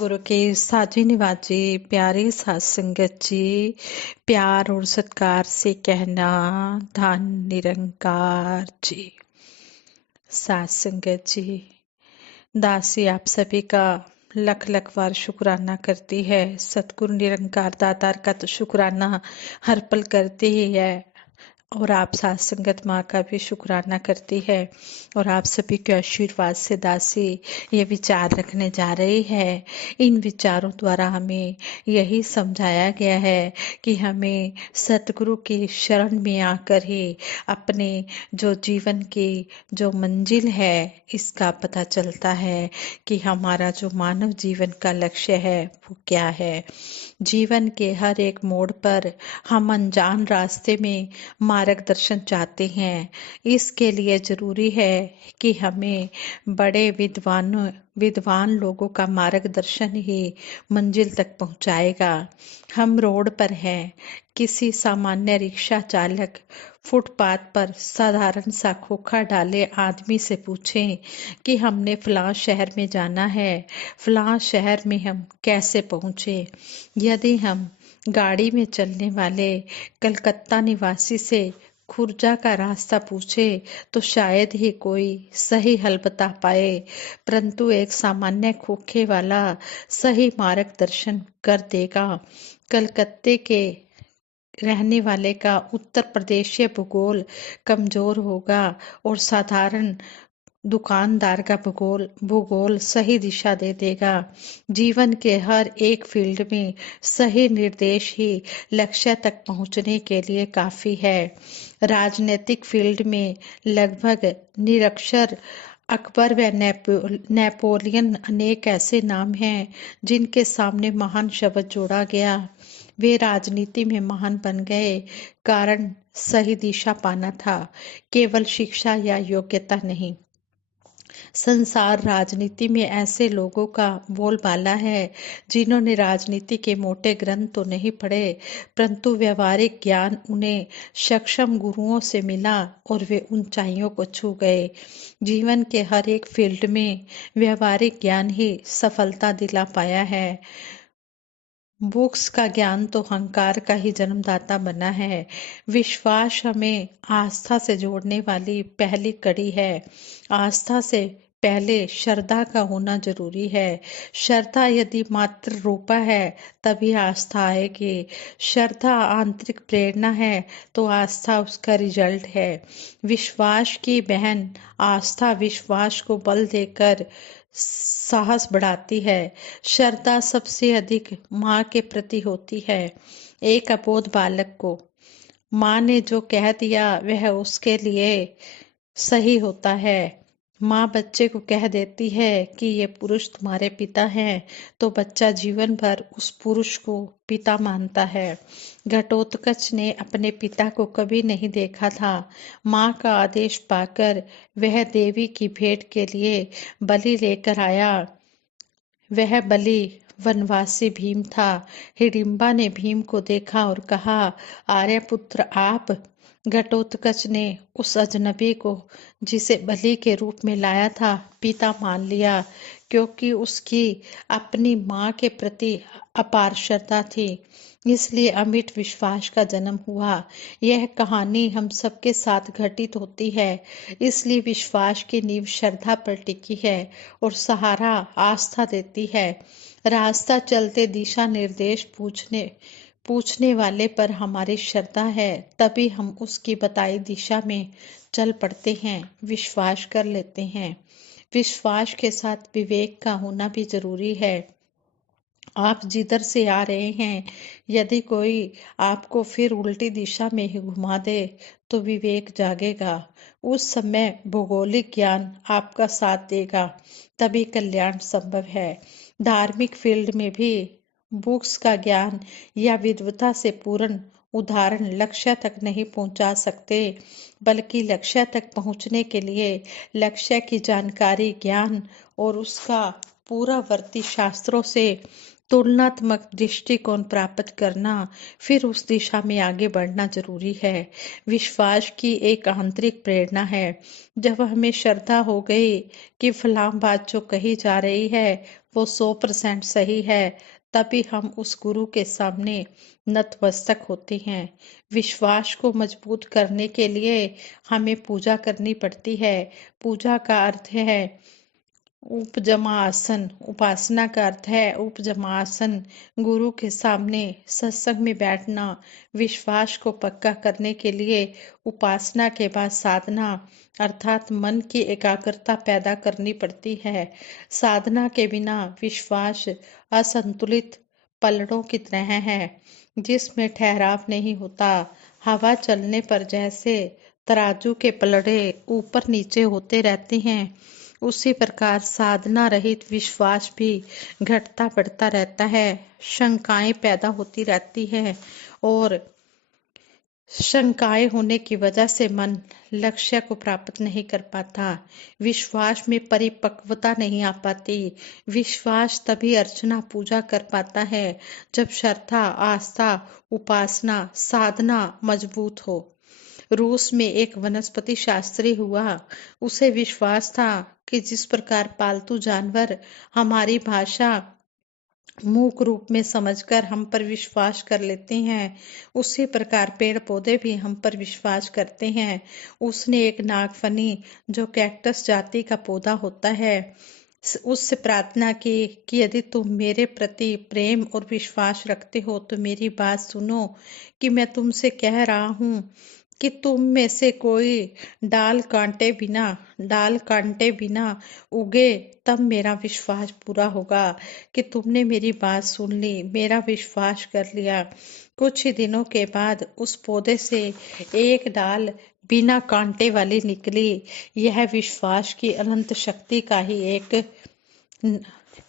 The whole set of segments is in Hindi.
गुरु के साजी निवाजी प्यारे सात संगत जी, प्यार और सत्कार से कहना धन निरंकार जी। सात संगत जी, दासी आप सभी का लख लख बार शुक्राना करती है। सतगुरु निरंकार दातार का तो शुक्राना हर पल करती ही है, और आप सात संगत माँ का भी शुक्राना करती है। और आप सभी के आशीर्वाद से दासी ये विचार रखने जा रही है। इन विचारों द्वारा हमें यही समझाया गया है कि हमें सतगुरु की शरण में आकर ही अपने जो जीवन की जो मंजिल है इसका पता चलता है कि हमारा जो मानव जीवन का लक्ष्य है वो क्या है। जीवन के हर एक मोड़ पर हम अनजान रास्ते में मार्गदर्शन चाहते हैं। इसके लिए जरूरी है कि हमें बड़े विद्वान लोगों का मार्गदर्शन ही मंजिल तक पहुंचाएगा। हम रोड पर हैं, किसी सामान्य रिक्शा चालक फुटपाथ पर साधारण सा खोखा डाले आदमी से पूछें कि हमने फलां शहर में जाना है, फलां शहर में हम कैसे पहुंचे। यदि हम गाड़ी में चलने वाले कलकत्ता निवासी से खुर्जा का रास्ता पूछे तो शायद ही कोई सही हल बता पाए, परंतु एक सामान्य खोखे वाला सही मार्गदर्शन कर देगा। कलकत्ते के रहने वाले का उत्तर प्रदेशीय भूगोल कमजोर होगा और साधारण दुकानदार का भूगोल सही दिशा दे देगा। जीवन के हर एक फील्ड में सही निर्देश ही लक्ष्य तक पहुंचने के लिए काफी है। राजनीतिक फील्ड में लगभग निरक्षर अकबर व नेपोलियन अनेक ऐसे नाम हैं जिनके सामने महान शब्द जोड़ा गया। वे राजनीति में महान बन गए, कारण सही दिशा पाना था, केवल शिक्षा या योग्यता नहीं। संसार राजनीति में ऐसे लोगों का बोलबाला है जिन्होंने राजनीति के मोटे ग्रंथ तो नहीं पढ़े, परंतु व्यवहारिक ज्ञान उन्हें सक्षम गुरुओं से मिला और वे ऊंचाइयों को छू गए। जीवन के हर एक फील्ड में व्यवहारिक ज्ञान ही सफलता दिला पाया है। बुक्स का ज्ञान तो अहंकार का ही जन्मदाता बना है। विश्वास हमें आस्था से जोड़ने वाली पहली कड़ी है। आस्था से पहले श्रद्धा का होना जरूरी है। श्रद्धा यदि मात्र रूपा है तभी आस्था आएगी। श्रद्धा आंतरिक प्रेरणा है तो आस्था उसका रिजल्ट है। विश्वास की बहन आस्था विश्वास को बल देकर साहस बढ़ाती है। श्रद्धा सबसे अधिक माँ के प्रति होती है। एक अबोध बालक को माँ ने जो कह दिया वह उसके लिए सही होता है। माँ बच्चे को कह देती है कि ये पुरुष तुम्हारे पिता हैं, तो बच्चा जीवन भर उस पुरुष को पिता मानता है। घटोत्कच ने अपने पिता को कभी नहीं देखा था। माँ का आदेश पाकर वह देवी की भेंट के लिए बलि लेकर आया। वह बलि वनवासी भीम था। हिडिंबा ने भीम को देखा और कहा, आर्यपुत्र आप। घटोत्कच ने उस अजनबी को जिसे बलि के रूप में लाया था पिता मान लिया, क्योंकि उसकी अपनी माँ के प्रति अपार श्रद्धा थी। इसलिए अमिट विश्वास का जन्म हुआ। यह कहानी हम सबके साथ घटित होती है। इसलिए विश्वास की नींव श्रद्धा पर टिकी है और सहारा आस्था देती है। रास्ता चलते दिशा निर्देश पूछने वाले पर हमारी श्रद्धा है, तभी हम उसकी बताई दिशा में चल पड़ते हैं, विश्वास कर लेते हैं। विश्वास के साथ विवेक का होना भी जरूरी है। आप जिधर से आ रहे हैं, यदि कोई आपको फिर उल्टी दिशा में ही घुमा दे तो विवेक जागेगा। उस समय भौगोलिक ज्ञान आपका साथ देगा, तभी कल्याण संभव है। धार्मिक फील्ड में भी बुक्स का ज्ञान या विद्वता से पूर्ण उदाहरण लक्ष्य तक नहीं पहुंचा सकते, बल्कि लक्ष्य तक पहुंचने के लिए लक्ष्य की जानकारी ज्ञान और उसका पूरा वर्ती शास्त्रों से तुलनात्मक दृष्टिकोण प्राप्त करना, फिर उस दिशा में आगे बढ़ना जरूरी है। विश्वास की एक आंतरिक प्रेरणा है। जब हमें श्रद्धा हो गई कि फलां बात जो कही जा रही है वो 100% सही है, तभी हम उस गुरु के सामने नतमस्तक होते हैं। विश्वास को मजबूत करने के लिए हमें पूजा करनी पड़ती है। पूजा का अर्थ है उपजमासन। उपासना का अर्थ है उपजमासन। गुरु के सामने सत्संग में बैठना। विश्वास को पक्का करने के लिए उपासना के बाद साधना अर्थात मन की एकाग्रता पैदा करनी पड़ती है। साधना के बिना विश्वास असंतुलित पलड़ों की तरह है जिसमें ठहराव नहीं होता। हवा चलने पर जैसे तराजू के पलड़े ऊपर नीचे होते रहते हैं, उसी प्रकार साधना रहित विश्वास भी घटता बढ़ता रहता है। शंकाएं पैदा होती रहती हैं और शंकाएं होने की वजह से मन लक्ष्य को प्राप्त नहीं कर पाता। विश्वास में परिपक्वता नहीं आ पाती। विश्वास तभी अर्चना पूजा कर पाता है जब श्रद्धा, आस्था, उपासना, साधना मजबूत हो। रूस में एक वनस्पति शास्त्री हुआ। उसे विश्वास था कि जिस प्रकार पालतू जानवर हमारी भाषा मूक रूप में समझकर हम पर विश्वास कर लेते हैं, उसी प्रकार पेड़ पौधे भी हम पर विश्वास करते हैं। उसने एक नागफनी जो कैक्टस जाति का पौधा होता है उससे प्रार्थना की कि यदि तुम मेरे प्रति प्रेम और विश्वास रखते हो तो मेरी बात सुनो कि मैं तुमसे कह रहा हूँ कि तुम में से कोई डाल कांटे बिना उगे, तब मेरा विश्वास पूरा होगा कि तुमने मेरी बात सुन ली, मेरा विश्वास कर लिया। कुछ ही दिनों के बाद उस पौधे से एक डाल बिना कांटे वाली निकली। यह विश्वास की अनंत शक्ति का ही एक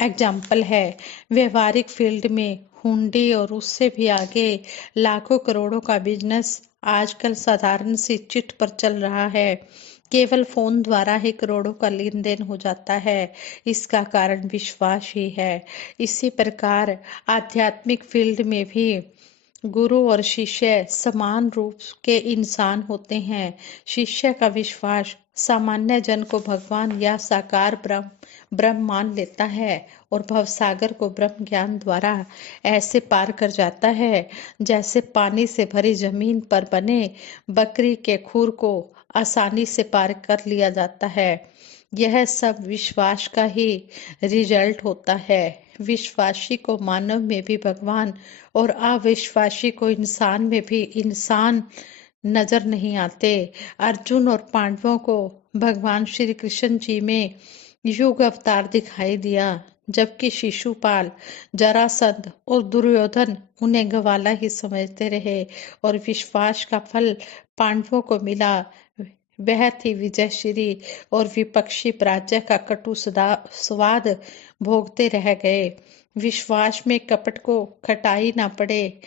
एग्जाम्पल है। व्यवहारिक फील्ड में हुंडी और उससे भी आगे लाखों करोड़ों का बिजनेस आजकल साधारण सी चिट पर चल रहा है। केवल फोन द्वारा ही करोड़ों का लेन देन हो जाता है। इसका कारण विश्वास ही है। इसी प्रकार आध्यात्मिक फील्ड में भी गुरु और शिष्य समान रूप के इंसान होते हैं। शिष्य का विश्वास सामान्य जन को भगवान या साकार ब्रह्म मान लेता है और भवसागर को ब्रह्म ज्ञान द्वारा ऐसे पार कर जाता है जैसे पानी से भरी जमीन पर बने बकरी के खुर को आसानी से पार कर लिया जाता है। यह सब विश्वास का ही रिजल्ट होता है। विश्वासी को मानव में भी भगवान और अविश्वासी को इंसान में भी इंसान नजर नहीं आते। अर्जुन और पांडवों को भगवान श्री कृष्ण जी में युग अवतार दिखाई दिया, जबकि शिशुपाल, जरासंध और दुर्योधन उन्हें गवाला ही समझते रहे और विश्वास का फल पांडवों को मिला। वह थी विजयश्री और विपक्षी पराजय का कटु स्वाद भोगते रह गए। विश्वास में कपट को खटाई ना पड़े,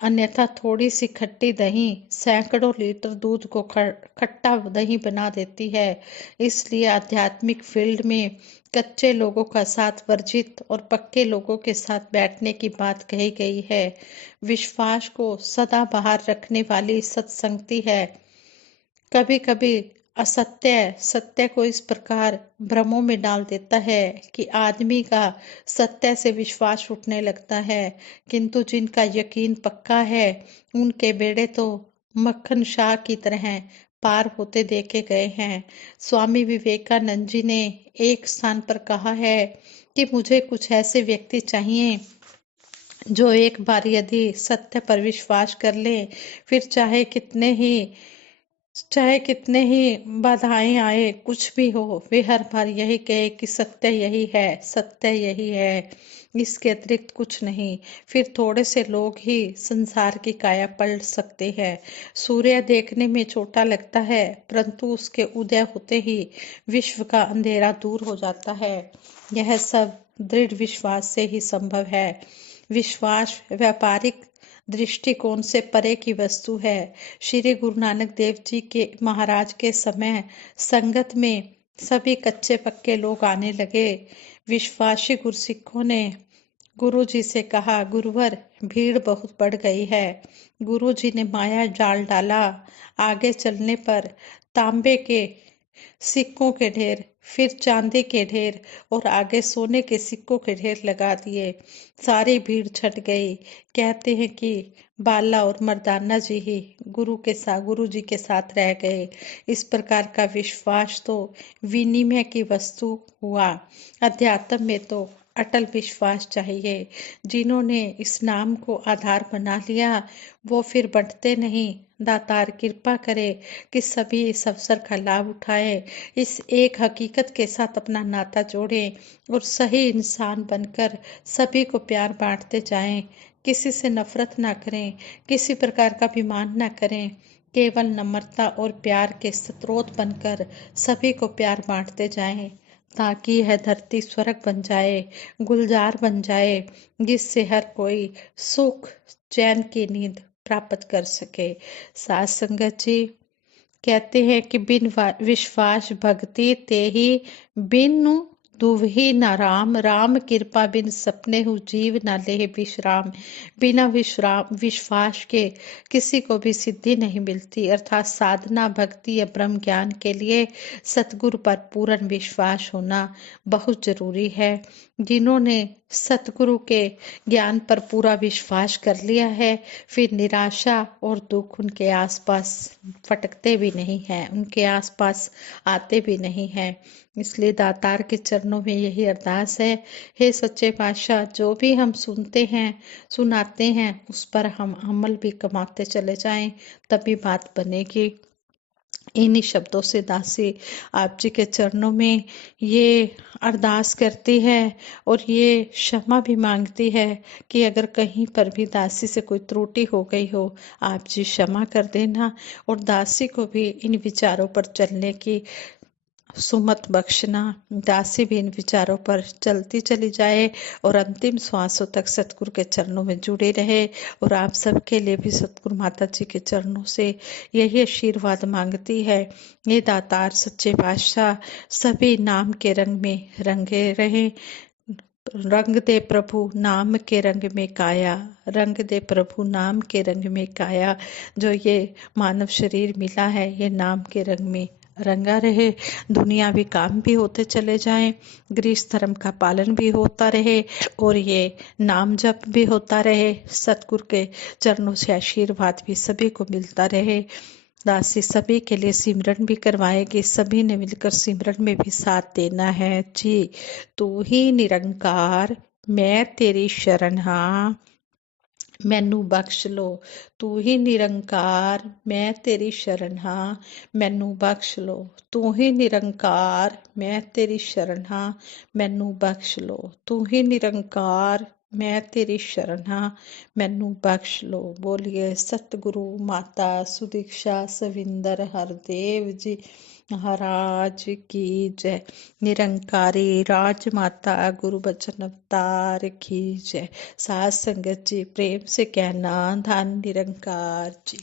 अन्यथा थोड़ी सी खट्टी दही सैकड़ों लीटर दूध को खट्टा दही बना देती है। इसलिए आध्यात्मिक फील्ड में कच्चे लोगों का साथ वर्जित और पक्के लोगों के साथ बैठने की बात कही गई है। विश्वास को सदा बाहर रखने वाली सत्संगति है। कभी कभी असत्य सत्य को इस प्रकार भ्रमों में डाल देता है कि आदमी का सत्य से विश्वास उठने लगता है, किंतु जिनका यकीन पक्का है उनके बेड़े तो मक्खन शाह की तरह पार होते देखे गए हैं। स्वामी विवेकानंद जी ने एक स्थान पर कहा है कि मुझे कुछ ऐसे व्यक्ति चाहिए जो एक बार यदि सत्य पर विश्वास कर ले, फिर चाहे कितने ही बाधाएं आए, कुछ भी हो, वे हर बार यही कहे कि सत्य यही है, सत्य यही है, इसके अतिरिक्त कुछ नहीं। फिर थोड़े से लोग ही संसार की काया पलट सकते हैं। सूर्य देखने में छोटा लगता है, परंतु उसके उदय होते ही विश्व का अंधेरा दूर हो जाता है। यह सब दृढ़ विश्वास से ही संभव है। विश्वास व्यापारिक दृष्टिकोण से परे की वस्तु है। श्री गुरु नानक देव जी के महाराज के समय संगत में सभी कच्चे पक्के लोग आने लगे। विश्वासी गुरसिखों ने गुरु जी से कहा, गुरुवर भीड़ बहुत बढ़ गई है। गुरु जी ने माया जाल डाला। आगे चलने पर तांबे के सिक्कों के ढेर, फिर चांदी के ढेर और आगे सोने के सिक्कों के ढेर लगा दिए। सारी भीड़ छट गई। कहते हैं कि बाला और मर्दाना जी ही गुरु जी के साथ रह गए। इस प्रकार का विश्वास तो विनिमय की वस्तु हुआ। अध्यात्म में तो अटल विश्वास चाहिए। जिन्होंने इस नाम को आधार बना लिया वो फिर बंटते नहीं। दातार कृपा करे कि सभी इस अवसर का लाभ उठाए, इस एक हकीकत के साथ अपना नाता जोड़ें और सही इंसान बनकर सभी को प्यार बांटते जाएं। किसी से नफरत ना करें, किसी प्रकार का अभिमान ना करें। केवल नम्रता और प्यार के स्रोत बनकर सभी को प्यार बांटते जाएं, ताकि यह धरती स्वर्ग बन जाए, गुलजार बन जाए, जिससे हर कोई सुख चैन की नींद प्राप्त कर सके। साथ संगत जी कहते हैं कि बिन विश्वास भक्ति ते ही बिनु दुवही न राम, राम कृपा बिन सपने हु जीव न ले विश्राम। बिना विश्वास के किसी को भी सिद्धि नहीं मिलती। अर्थात साधना भक्ति या ब्रह्म ज्ञान के लिए सतगुरु पर पूर्ण विश्वास होना बहुत जरूरी है। जिन्होंने सतगुरु के ज्ञान पर पूरा विश्वास कर लिया है, फिर निराशा और दुख उनके आसपास फटकते भी नहीं हैं, उनके आसपास आते भी नहीं हैं। इसलिए दातार के चरणों में यही अरदास है, हे सच्चे पातशाह, जो भी हम सुनते हैं सुनाते हैं उस पर हम अमल भी कमाते चले जाएं, तभी बात बनेगी। इन्हीं शब्दों से दासी आप जी के चरणों में ये अरदास करती है और ये क्षमा भी मांगती है कि अगर कहीं पर भी दासी से कोई त्रुटि हो गई हो, आप जी क्षमा कर देना और दासी को भी इन विचारों पर चलने की सुमत बख्शना। दासी भी इन विचारों पर चलती चली जाए और अंतिम श्वासों तक सतगुरु के चरणों में जुड़े रहे। और आप सबके लिए भी सतगुरु माता जी के चरणों से यही आशीर्वाद मांगती है, ये दातार सच्चे पातशाह सभी नाम के रंग में रंगे रहे। रंग दे प्रभु नाम के रंग में काया, रंग दे प्रभु नाम के रंग में काया। जो ये मानव शरीर मिला है ये नाम के रंग में रंगा रहे, दुनियावी काम भी होते चले जाएं, गृहस्थ धर्म का पालन भी होता रहे और ये नाम जप भी होता रहे। सतगुरु के चरणों से आशीर्वाद भी सभी को मिलता रहे। दासी सभी के लिए सिमरन भी करवाएगी, सभी ने मिलकर सिमरन में भी साथ देना है जी। तू ही निरंकार मैं तेरी शरण हाँ, मैनू बख्श लो। तू ही निरंकार मैं तेरी शरण हाँ, मैनू बख्श लो। तू ही निरंकार मैं तेरी शरण हाँ, मैनू बख्श लो। तू ही निरंकार मैं तेरी शरण हाँ, मैनू बख्श लो। बोलिए सतगुरु माता सुदीक्षा सविंदर हरदेव जी महाराज की जय। निरंकारी राजमाता गुरु बचन अवतार की जय। साथ संगत जी प्रेम से कहना धन निरंकार जी।